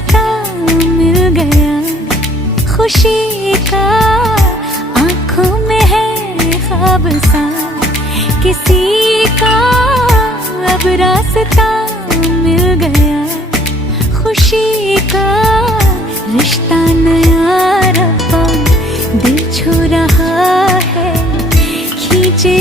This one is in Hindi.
रास्ता मिल गया खुशी का, आंखों में है ख्वाब सा किसी का, अब रास्ता मिल गया खुशी का। रिश्ता नया रब्बा दिल छू रहा है, खींचे